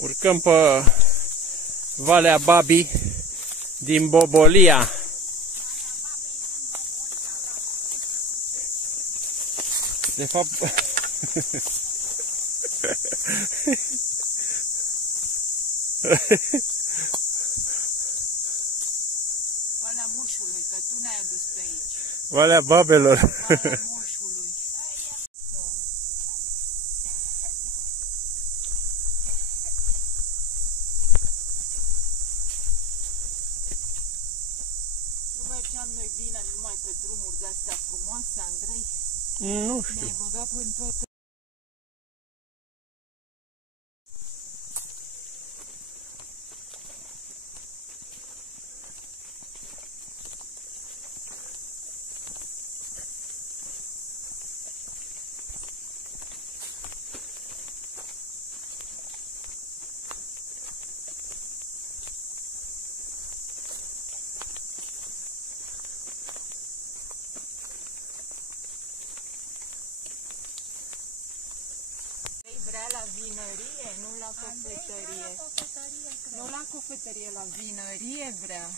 Urcăm pe Valea Babii din Bobolia. De fapt... Valea Mușului, că tu ne-ai adus pe aici. Valea Babelor. Valea Mușului. Nu mergeam noi bine numai pe drumuri de-astea frumoase, Andrei? Nu știu. Ne-ai băgat până toată. Vrea la vinărie, nu la cofetărie. Nu la cofetărie, la vinărie vrea.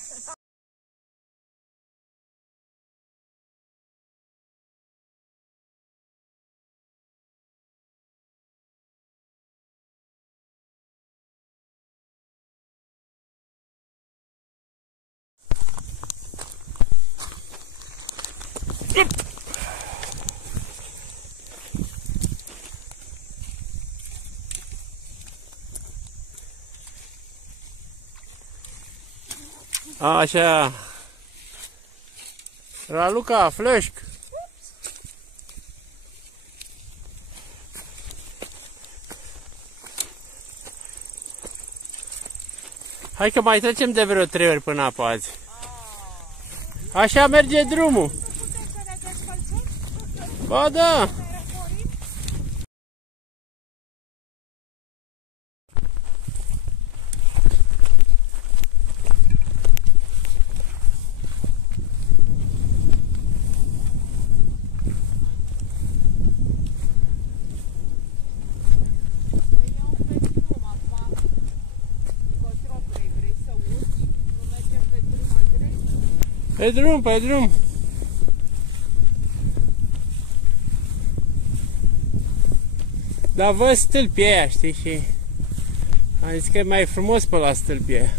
Așa. Raluca, flășc. Hai că mai trecem de vreo 3 ori până apă azi. Așa merge drumul. Ba da. Pe drum, pe drum. Dar văd stâlpii aia, știi, și am zis că e mai frumos pe la stâlpii aia.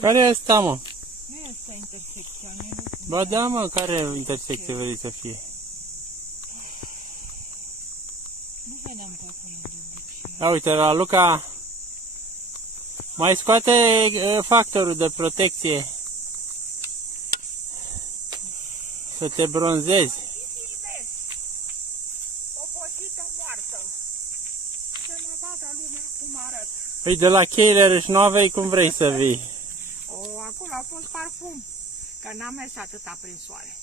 Care e asta, mă? Nu e asta intersecția. Ba da, mă, care intersecție vrei să fie? Nu vedeam pe acolo de obicei. Da, uite, la Luca mai scoate factorul de protecție să te bronzezi. Obosită moartă. Să mă vadă lumea cum arăt. Păi de la cheile Râșnoavei cum vrei să vii? Acolo a fost parfum, că n-am mers atâta prin soare.